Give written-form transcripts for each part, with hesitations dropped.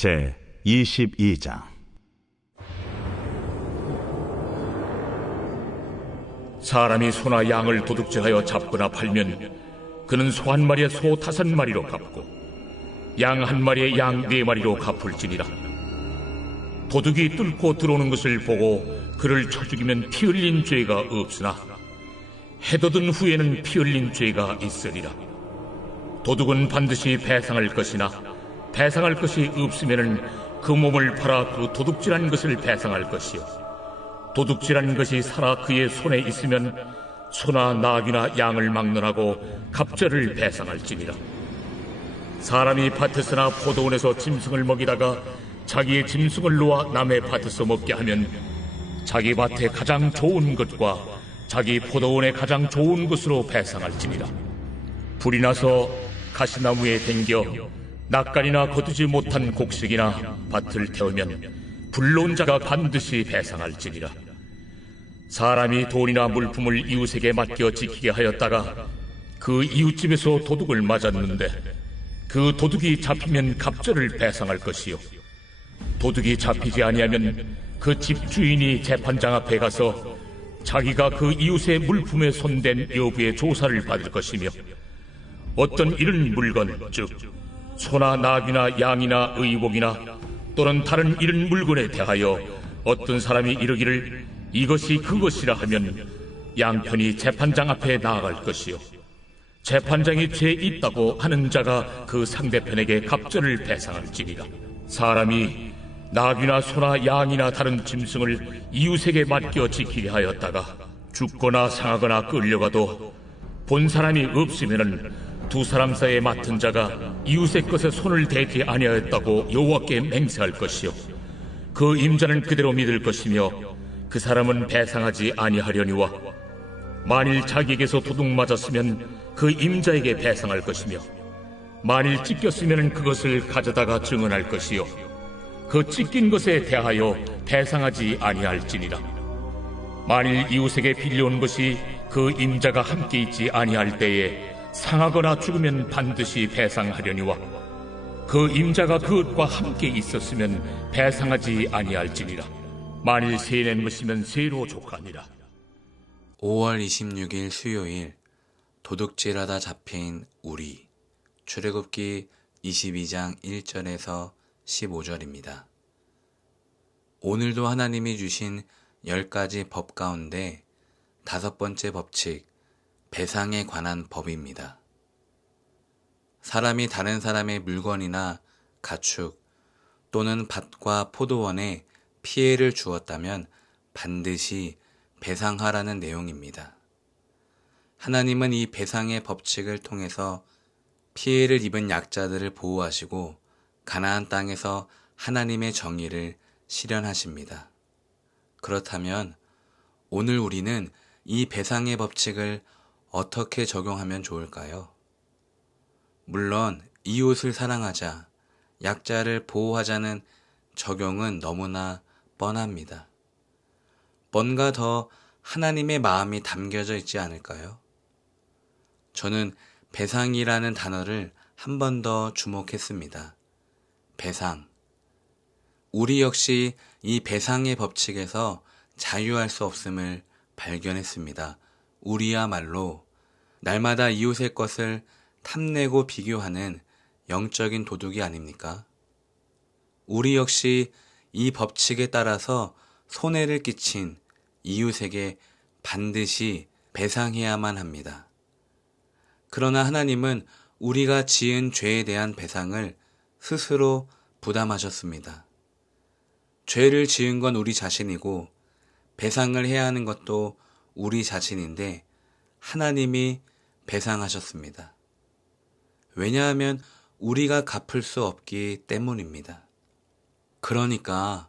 제 22장. 사람이 소나 양을 도둑질하여 잡거나 팔면 그는 소 한 마리에 소 5마리로 갚고 양 한 마리에 양 4마리로 갚을지니라. 도둑이 뚫고 들어오는 것을 보고 그를 쳐 죽이면 피 흘린 죄가 없으나 해돋은 후에는 피 흘린 죄가 있으리라. 도둑은 반드시 배상할 것이나 배상할 것이 없으면은 그 몸을 팔아 그 도둑질한 것을 배상할 것이요, 도둑질한 것이 살아 그의 손에 있으면 소나 나귀나 양을 막론하고 갑절을 배상할지니라. 사람이 밭에서나 포도원에서 짐승을 먹이다가 자기의 짐승을 놓아 남의 밭에서 먹게 하면 자기 밭에 가장 좋은 것과 자기 포도원에 가장 좋은 것으로 배상할지니라. 불이 나서 가시나무에 댕겨 낯간이나 거두지 못한 곡식이나 밭을 태우면 불러온 자가 반드시 배상할지니라. 사람이 돈이나 물품을 이웃에게 맡겨 지키게 하였다가 그 이웃집에서 도둑을 맞았는데 그 도둑이 잡히면 갑절을 배상할 것이요, 도둑이 잡히지 아니하면 그 집주인이 재판장 앞에 가서 자기가 그 이웃의 물품에 손댄 여부의 조사를 받을 것이며, 어떤 이런 물건, 즉 소나 나귀나 양이나 의복이나 또는 다른 이런 물건에 대하여 어떤 사람이 이르기를 이것이 그것이라 하면 양편이 재판장 앞에 나아갈 것이요, 재판장이 죄 있다고 하는 자가 그 상대편에게 갑절을 배상할지니라. 사람이 나귀나 소나 양이나 다른 짐승을 이웃에게 맡겨 지키게 하였다가 죽거나 상하거나 끌려가도 본 사람이 없으면은 두 사람 사이에 맡은 자가 이웃의 것에 손을 대지 아니하였다고 여호와께 맹세할 것이요, 그 임자는 그대로 믿을 것이며 그 사람은 배상하지 아니하려니와, 만일 자기에게서 도둑 맞았으면 그 임자에게 배상할 것이며, 만일 찢겼으면 그것을 가져다가 증언할 것이요, 그 찢긴 것에 대하여 배상하지 아니할지니라. 만일 이웃에게 빌려온 것이 그 임자가 함께 있지 아니할 때에 상하거나 죽으면 반드시 배상하려니와, 그 임자가 그것과 함께 있었으면 배상하지 아니할지니라. 만일 세낸 것이면 세로 족하니라. 5월 26일 수요일, 도둑질하다 잡힌 우리. 출애굽기 22장 1절에서 15절입니다. 오늘도 하나님이 주신 10가지 법 가운데 5번째 법칙, 배상에 관한 법입니다. 사람이 다른 사람의 물건이나 가축 또는 밭과 포도원에 피해를 주었다면 반드시 배상하라는 내용입니다. 하나님은 이 배상의 법칙을 통해서 피해를 입은 약자들을 보호하시고 가나안 땅에서 하나님의 정의를 실현하십니다. 그렇다면 오늘 우리는 이 배상의 법칙을 어떻게 적용하면 좋을까요? 물론 이웃을 사랑하자, 약자를 보호하자는 적용은 너무나 뻔합니다. 뭔가 더 하나님의 마음이 담겨져 있지 않을까요? 저는 배상이라는 단어를 한 번 더 주목했습니다. 배상. 우리 역시 이 배상의 법칙에서 자유할 수 없음을 발견했습니다. 우리야말로 날마다 이웃의 것을 탐내고 비교하는 영적인 도둑이 아닙니까? 우리 역시 이 법칙에 따라서 손해를 끼친 이웃에게 반드시 배상해야만 합니다. 그러나 하나님은 우리가 지은 죄에 대한 배상을 스스로 부담하셨습니다. 죄를 지은 건 우리 자신이고 배상을 해야 하는 것도 우리 자신인데 하나님이 배상하셨습니다. 왜냐하면 우리가 갚을 수 없기 때문입니다. 그러니까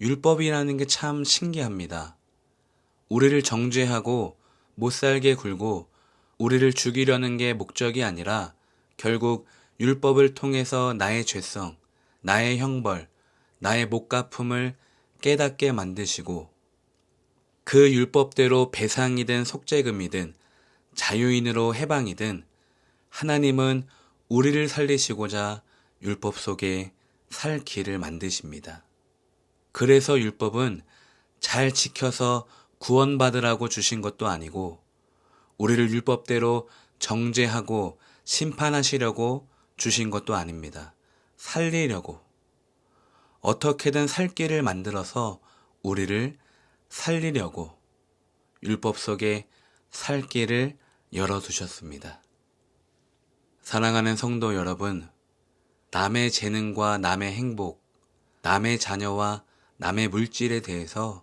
율법이라는 게 참 신기합니다. 우리를 정죄하고 못살게 굴고 우리를 죽이려는 게 목적이 아니라 결국 율법을 통해서 나의 죄성, 나의 형벌, 나의 못갚음을 깨닫게 만드시고 그 율법대로 배상이든 속죄금이든 자유인으로 해방이든 하나님은 우리를 살리시고자 율법 속에 살 길을 만드십니다. 그래서 율법은 잘 지켜서 구원받으라고 주신 것도 아니고 우리를 율법대로 정죄하고 심판하시려고 주신 것도 아닙니다. 살리려고. 어떻게든 살 길을 만들어서 우리를 살리려고 율법 속에 살 길을 열어두셨습니다. 사랑하는 성도 여러분, 남의 재능과 남의 행복, 남의 자녀와 남의 물질에 대해서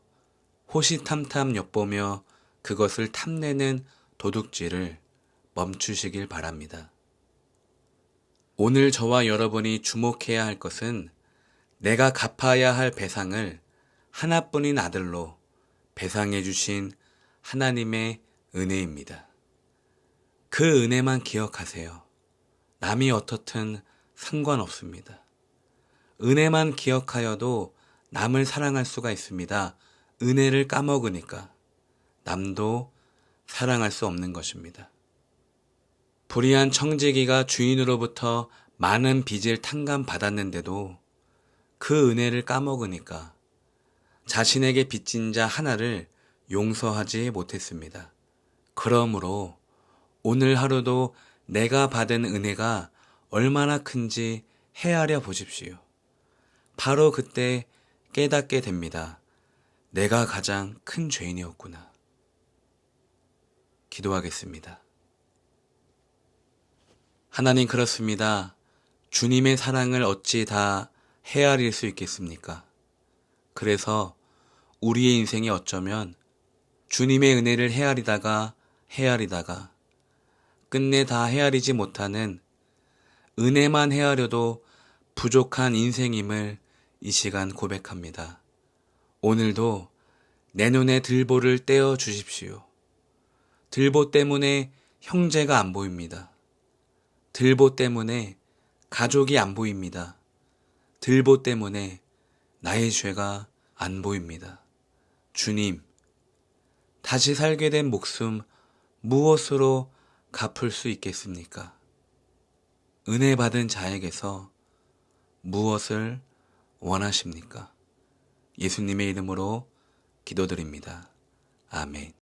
호시탐탐 엿보며 그것을 탐내는 도둑질을 멈추시길 바랍니다. 오늘 저와 여러분이 주목해야 할 것은 내가 갚아야 할 배상을 하나뿐인 아들로 배상해 주신 하나님의 은혜입니다. 그 은혜만 기억하세요. 남이 어떻든 상관없습니다. 은혜만 기억하여도 남을 사랑할 수가 있습니다. 은혜를 까먹으니까 남도 사랑할 수 없는 것입니다. 불의한 청지기가 주인으로부터 많은 빚을 탕감받았는데도 그 은혜를 까먹으니까 자신에게 빚진 자 하나를 용서하지 못했습니다. 그러므로 오늘 하루도 내가 받은 은혜가 얼마나 큰지 헤아려 보십시오. 바로 그때 깨닫게 됩니다. 내가 가장 큰 죄인이었구나. 기도하겠습니다. 하나님, 그렇습니다. 주님의 사랑을 어찌 다 헤아릴 수 있겠습니까? 그래서 우리의 인생이 어쩌면 주님의 은혜를 헤아리다가 끝내 다 헤아리지 못하는 은혜만 헤아려도 부족한 인생임을 이 시간 고백합니다. 오늘도 내 눈에 들보를 떼어 주십시오. 들보 때문에 형제가 안 보입니다. 들보 때문에 가족이 안 보입니다. 들보 때문에 나의 죄가 안 보입니다. 주님, 다시 살게 된 목숨 무엇으로 갚을 수 있겠습니까? 은혜 받은 자에게서 무엇을 원하십니까? 예수님의 이름으로 기도드립니다. 아멘.